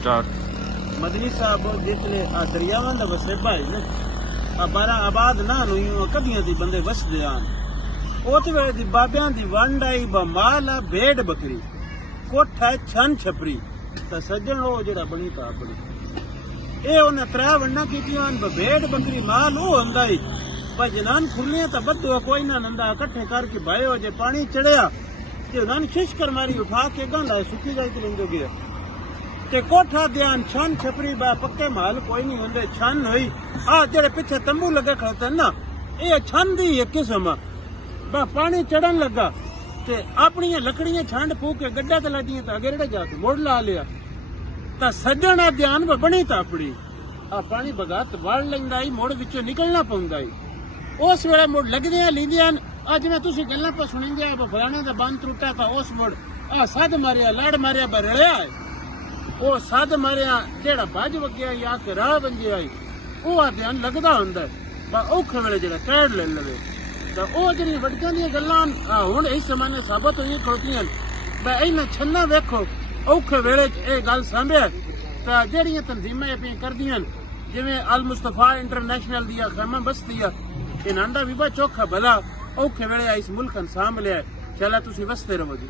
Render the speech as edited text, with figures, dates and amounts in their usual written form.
Start Madani साहब जितने दरियावां दा वसेबा है ना बारा आबाद ना हुई कदियां दी बंदे वसदे आन उस वेले दी बाबियां दी वंड आई बमाल आ भेड़ बकरी कोठा छन छपरी ते सज्जन ओ जेड़ा बनी ता अपनी ए उन्हें त्रै वंडा कीतियां भेड़ बकरी माल ओ हुंदा ही पर जनान खुलियां तां बद्दो कोई ना नंदा इकट्ठे करके भायो जे पानी चढ़िया ते उन्हां शिशकर मारी उठा के गंदा सुखी जाई ते लेंदो गया ते कोठा ध्यान छन छपरी बा पक्के माल कोई नहीं होंदे छन हुई आ जेड़े पिछे तंबू लगे खड़ोते ना ये छन दी एक किस्म बा पानी चढ़न लगा ते अपनी लकड़ियां छंड फूक के गड्ढा ते लादियां ते अगे जाके मोड़ ला लिया ता सज्जन आ ध्यान बनी ता अपनी आ पानी बगात वड़ लेंदा ही मोड़ विचों निकलना पौंदा ही उस वेले मोड़ लगदियां लींदियां अज मैं तुसी गल्लां पर सुनिंदे फलाने दा बंद टुटा ता उस मोड़ आ सद मारिया लड़ मारिया बरड़िया है ओ सद मारिया जेड़ा भज वग्या या के राह वंजे आई ओ आ ध्यान लगदा हुंदा बा औखे वेले जेड़ा कैड़ ले लवे तां ओ जेड़ी वडकियां दी गल्लां हुण इस जमाने साबत होई खड़ोतियां बा इन्हां छन्ना वेखो औखे वेले च ए गल सांभे तां जेड़ियां तंजीमां अपनी करदियां जिवें अल मुस्तफा इंटरनेशनल दी खैमा बस्ती आ इन्हां दा भी बा चोखा भला औखे वेले इस मुल्क सांभ लिया चला तुसी वसते रहो जी।